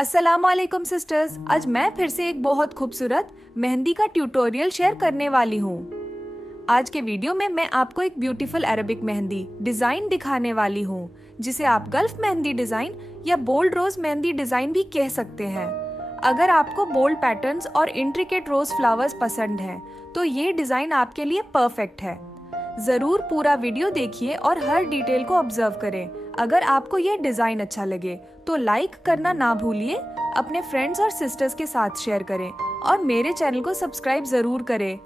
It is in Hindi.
अस्सलाम वालेकुम सिस्टर्स, आज मैं फिर से एक बहुत खूबसूरत मेहंदी का ट्यूटोरियल शेयर करने वाली हूँ। आज के वीडियो में मैं आपको एक ब्यूटीफुल अरबिक मेहंदी डिजाइन दिखाने वाली हूँ, जिसे आप गल्फ मेहंदी डिजाइन या बोल्ड रोज मेहंदी डिजाइन भी कह सकते हैं। अगर आपको बोल्ड पैटर्न्स और इंट्रिकेट रोज फ्लावर्स पसंद हैं, तो ये डिजाइन आपके लिए परफेक्ट है। जरूर पूरा वीडियो देखिए और हर डिटेल को ऑब्जर्व करें। अगर आपको ये डिजाइन अच्छा लगे तो लाइक करना ना भूलिए, अपने फ्रेंड्स और सिस्टर्स के साथ शेयर करें और मेरे चैनल को सब्सक्राइब जरूर करें।